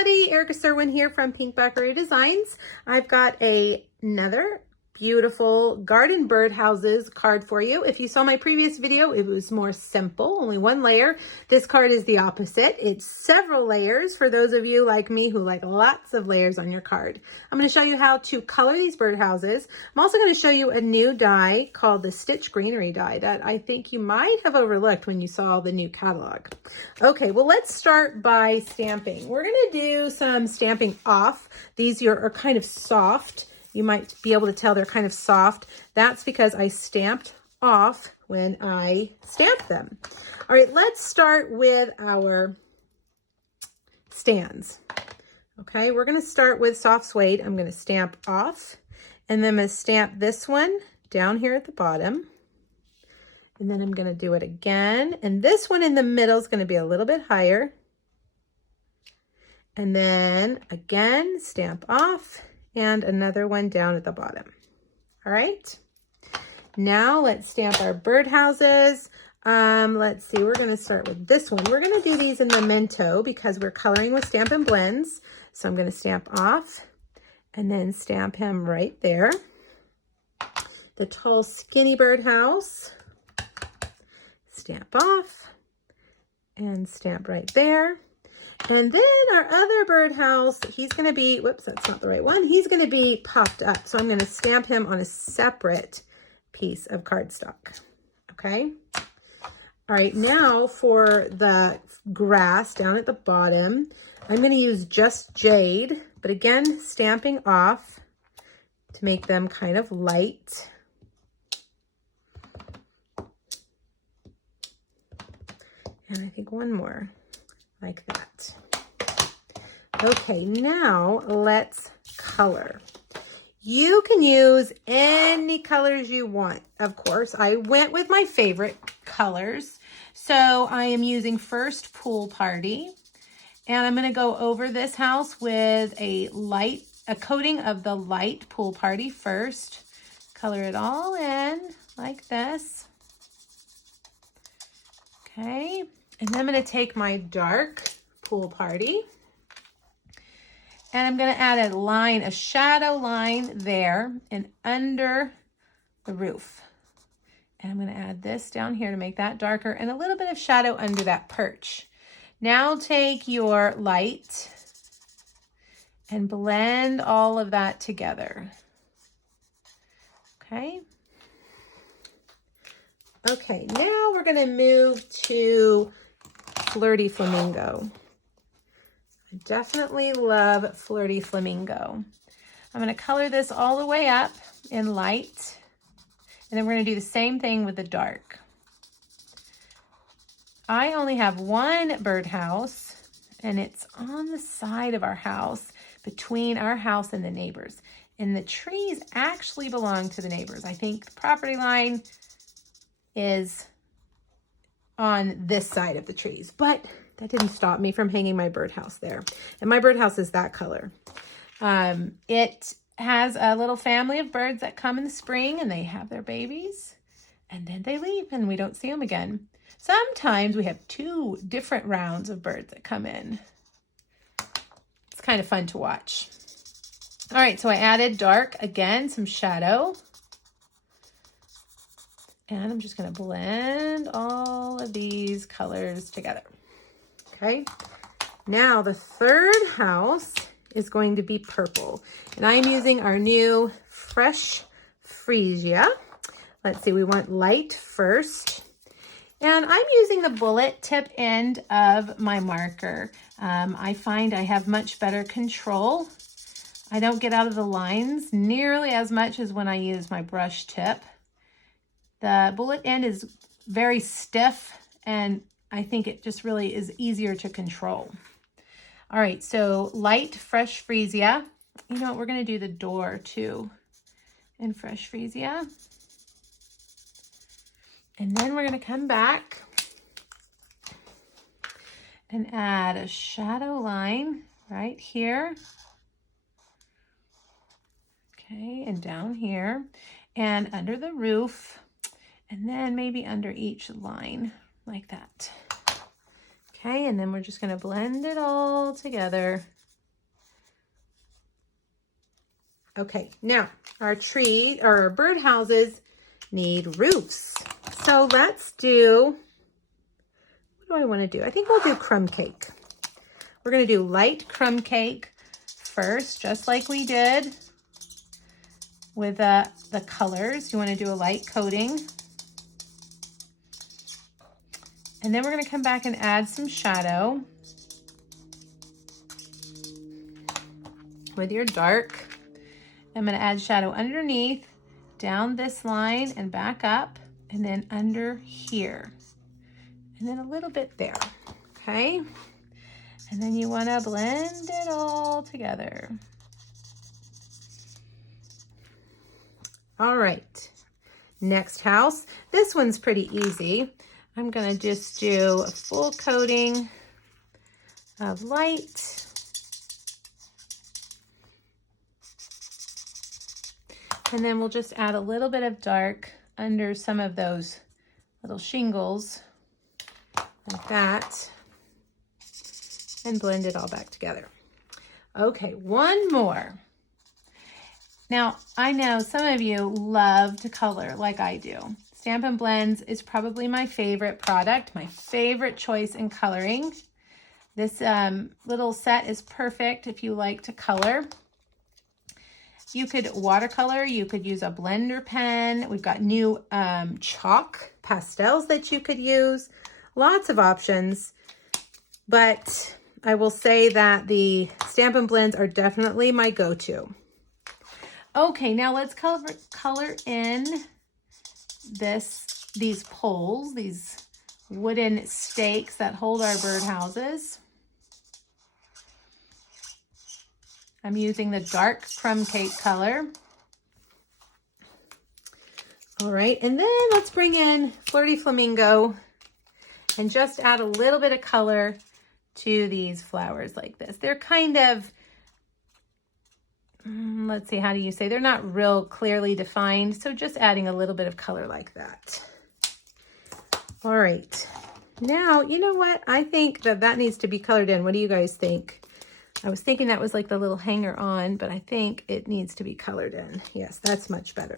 everybody, Erica Serwin here from Pink Buckaroo Designs. I've got another beautiful garden birdhouses card for you. If you saw my previous video, it was more simple, only one layer. This card is the opposite. It's several layers for those of you like me who like lots of layers on your card. I'm going to show you how to color these birdhouses. I'm also going to show you a new die called the Stitch Greenery die that I think you might have overlooked when you saw the new catalog. Okay, well, let's start by stamping. We're going to do some stamping off. These are kind of soft. You might be able to tell they're kind of soft. That's because I stamped off when I stamped them. All right, let's start with our stands. Okay, we're gonna start with soft suede. I'm gonna stamp off, and then I'm gonna stamp this one down here at the bottom. And then I'm gonna do it again. And this one in the middle is gonna be a little bit higher. And then again, stamp off, and another one down at the bottom. All right, now let's stamp our birdhouses. Let's see, we're gonna start with this one. We're gonna do these in Memento because we're coloring with Stampin' Blends. So I'm gonna stamp off and then stamp him right there. The tall, skinny birdhouse, stamp off and stamp right there. And then our other birdhouse, he's going to be, whoops, that's not the right one. He's going to be popped up. So I'm going to stamp him on a separate piece of cardstock. Okay. All right. Now for the grass down at the bottom, I'm going to use just jade, but again, stamping off to make them kind of light. And I think one more. Like that. Okay, now let's color. You can use any colors you want, of course. I went with my favorite colors. So I am using first Pool Party. And I'm going to go over this house with a coating of the light Pool Party first. Color it all in like this. Okay. And then I'm going to take my dark Pool Party, and I'm going to add a line, a shadow line there and under the roof. And I'm going to add this down here to make that darker and a little bit of shadow under that perch. Now take your light and blend all of that together. Okay. Okay, now we're going to move to Flirty Flamingo. I definitely love Flirty Flamingo. I'm going to color this all the way up in light, and then we're going to do the same thing with the dark. I only have one birdhouse, and it's on the side of our house, between our house and the neighbors. And the trees actually belong to the neighbors. I think the property line is on this side of the trees, but that didn't stop me from hanging my birdhouse there. And my birdhouse is that color. It has a little family of birds that come in the spring and they have their babies and then they leave and we don't see them again. Sometimes we have 2 different rounds of birds that come in. It's kind of fun to watch. All right, so I added dark, again, some shadow. And I'm just going to blend all of these colors together. Okay. Now the third house is going to be purple. And I'm using our new Fresh Freesia. Let's see, we want light first. And I'm using the bullet tip end of my marker. I find I have much better control. I don't get out of the lines nearly as much as when I use my brush tip. The bullet end is very stiff, and I think it just really is easier to control. All right, so light Fresh Freesia. You know what, we're gonna do the door too in Fresh Freesia. And then we're gonna come back and add a shadow line right here. Okay, and down here, and under the roof. And then maybe under each line, like that. Okay, and then we're just gonna blend it all together Okay, now our tree or our birdhouses need roofs. So let's do, what do I want to do? I think we'll do crumb cake. We're going to do light crumb cake first, just like we did with the colors. You want to do a light coating. And then we're going to come back and add some shadow with your dark. I'm going to add shadow underneath, down this line and back up, and then under here. And then a little bit there, okay? And then you want to blend it all together. All right, next house. This one's pretty easy. I'm going to just do a full coating of light. And then we'll just add a little bit of dark under some of those little shingles like that and blend it all back together. Okay, one more. Now, I know some of you love to color like I do. Stampin' Blends is probably my favorite product, my favorite choice in coloring. This little set is perfect if you like to color. You could watercolor, you could use a blender pen. We've got new chalk pastels that you could use. Lots of options, but I will say that the Stampin' Blends are definitely my go-to. Okay, now let's color in these poles, these wooden stakes that hold our birdhouses. I'm using the dark crumb cake color. All right, and then let's bring in Flirty Flamingo and just add a little bit of color to these flowers like this. They're kind of, let's see, how do you say? They're not real clearly defined, so just adding a little bit of color like that. All right, now, you know what? I think that needs to be colored in. What do you guys think? I was thinking that was like the little hanger on, but I think it needs to be colored in. Yes, that's much better.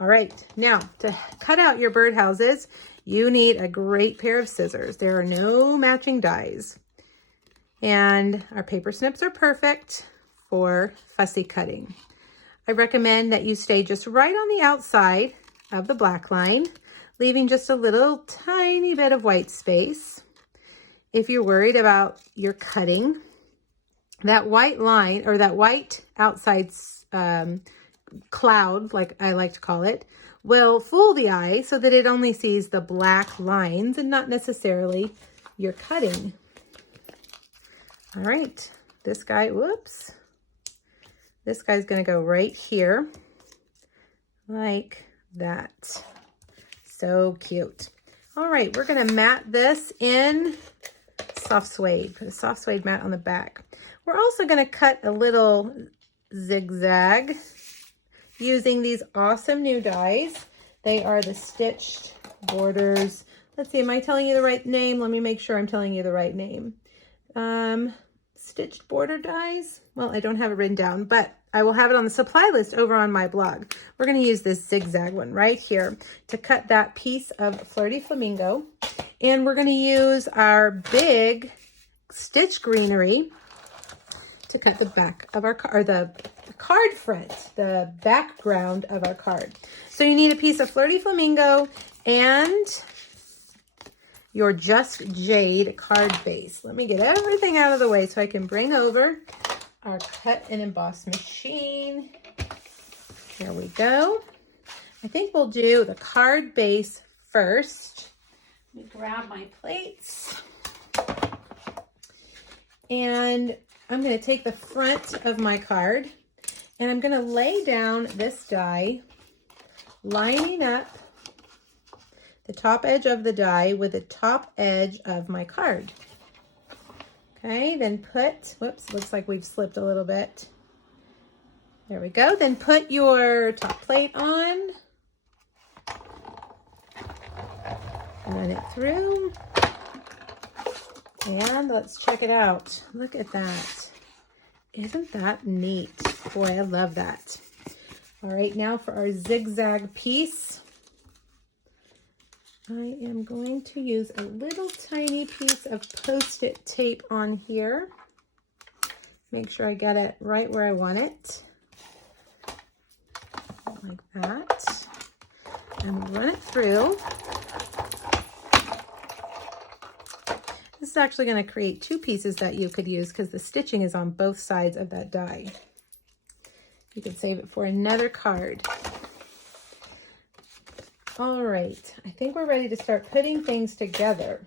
All right, now to cut out your birdhouses, you need a great pair of scissors. There are no matching dies. And our paper snips are perfect for fussy cutting. I recommend that you stay just right on the outside of the black line, leaving just a little tiny bit of white space. If you're worried about your cutting, that white line, or that white outside cloud, like I like to call it, will fool the eye so that it only sees the black lines and not necessarily your cutting. All right, this guy, whoops. This guy's gonna go right here, like that. So cute. All right, we're gonna mat this in soft suede, put a soft suede mat on the back. We're also going to cut a little zigzag using these awesome new dies. They are the Stitched Borders. Let's see, am I telling you the right name? Let me make sure I'm telling you the right name. Stitched Border dies. Well, I don't have it written down, but I will have it on the supply list over on my blog. We're going to use this zigzag one right here to cut that piece of Flirty Flamingo. And we're going to use our big stitch greenery to cut the back of our card, or the card front, the background of our card. So you need a piece of Flirty Flamingo and your Just Jade card base. Let me get everything out of the way so I can bring over our cut and emboss machine. Here we go. I think we'll do the card base first. Let me grab my plates. And I'm going to take the front of my card and I'm going to lay down this die, lining up the top edge of the die with the top edge of my card. Okay, then put, whoops, looks like we've slipped a little bit. There we go. Then put your top plate on. Run it through. And let's check it out. Look at that. Isn't that neat? Boy, I love that. All right, now for our zigzag piece, I am going to use a little tiny piece of Post-it tape on here. Make sure I get it right where I want it. Like that. And run it through. This is actually going to create two pieces that you could use because the stitching is on both sides of that die. You can save it for another card. All right, I think we're ready to start putting things together.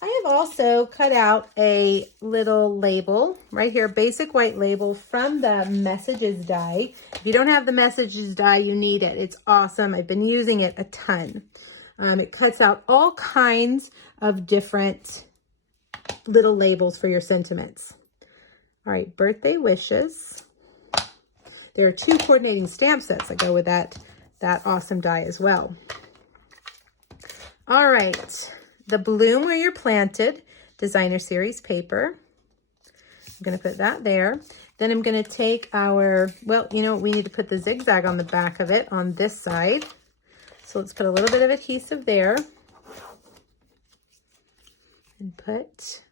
I have also cut out a little label right here, basic white label from the Messages die. If you don't have the Messages die, you need it. It's awesome. I've been using it a ton. It cuts out all kinds of different little labels for your sentiments. All right, birthday wishes. There are 2 coordinating stamp sets that go with that awesome die as well. All right, the Bloom Where You're Planted Designer Series paper. I'm going to put that there. Then I'm going to take our, well, you know, we need to put the zigzag on the back of it on this side. So let's put a little bit of adhesive there and put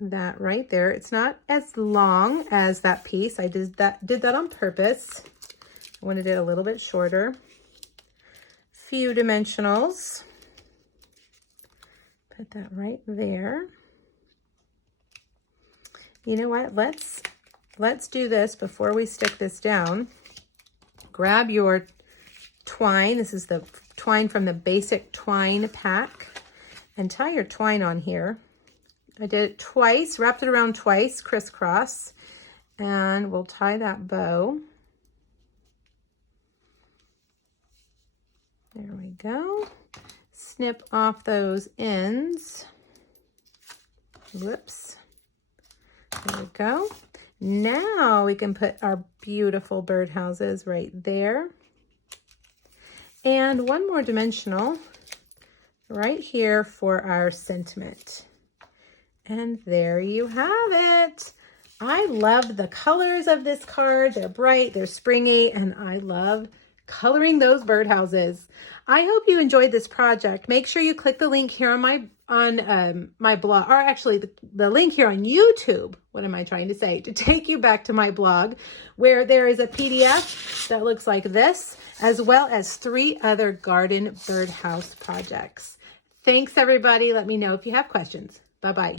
that right there. It's not as long as that piece. I did that on purpose. I wanted it a little bit shorter. Few dimensionals. Put that right there. You know what? Let's do this before we stick this down. Grab your twine. This is the twine from the Basic Twine pack. And tie your twine on here. I did it twice, wrapped it around twice, crisscross. And we'll tie that bow. There we go. Snip off those ends. Whoops. There we go. Now we can put our beautiful birdhouses right there. And one more dimensional right here for our sentiment. And there you have it. I love the colors of this card. They're bright, they're springy, and I love coloring those birdhouses. I hope you enjoyed this project. Make sure you click the link here on my blog, or actually the link here on YouTube. What am I trying to say? To take you back to my blog, where there is a PDF that looks like this, as well as 3 other garden birdhouse projects. Thanks, everybody. Let me know if you have questions. Bye-bye.